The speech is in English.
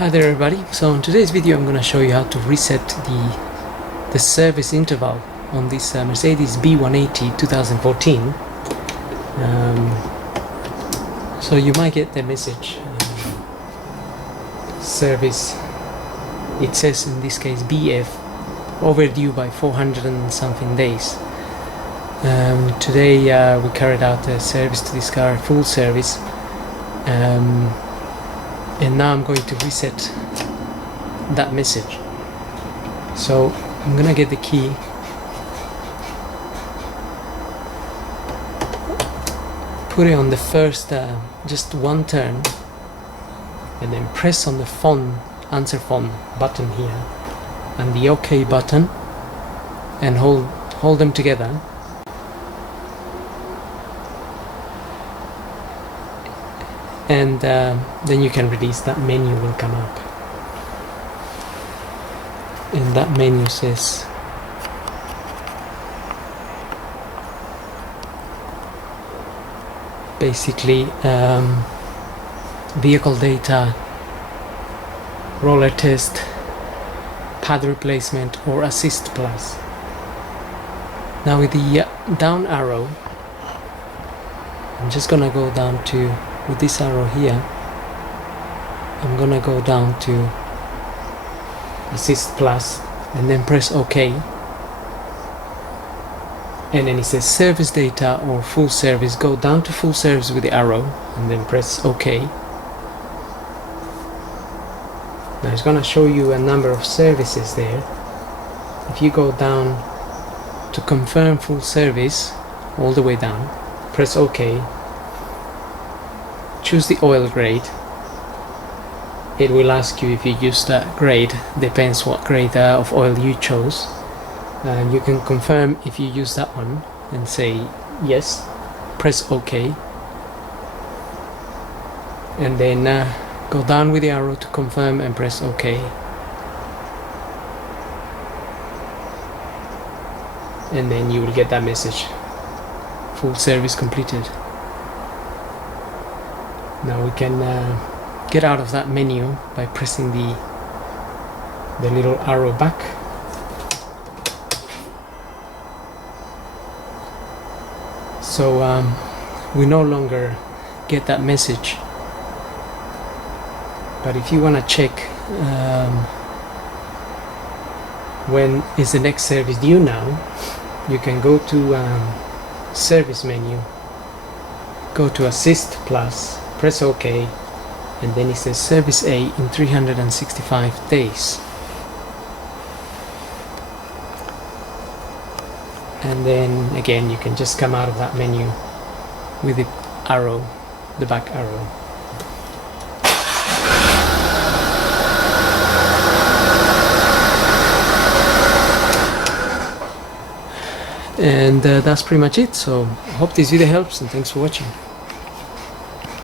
Hi there everybody. So in today's video I'm going to show you how to reset the service interval on this Mercedes B180 2014. So you might get the message service, it says in this case BF, overdue by 400 and something days. Today we carried out a service to this car, full service, and now I'm going to reset that message. So I'm gonna get the key, put it on the first just one turn, and then press on the answer phone button here and the OK button, and hold them together. And then you can release. That menu will come up, and that menu says basically vehicle data, roller test, pad replacement, or assist plus. Now with the down arrow, I'm just gonna go down to, with this arrow here, I'm gonna go down to assist plus and then press OK, and then it says service data or full service. Go down to full service with the arrow and then press OK. Now it's gonna show you a number of services there. If you go down to confirm full service all the way down, press OK, choose the oil grade. It will ask you if you use that grade, depends what grade of oil you chose. You can confirm if you use that one and say yes, press OK, and then go down with the arrow to confirm and press OK, and then you will get that message, full service completed. Now we can get out of that menu by pressing the little arrow back. So we no longer get that message. But if you want to check when is the next service due now, you can go to service menu, go to assist plus, press OK, and then it says service A in 365 days. And then again you can just come out of that menu with the arrow, the back arrow. And that's pretty much it. So I hope this video helps, and thanks for watching.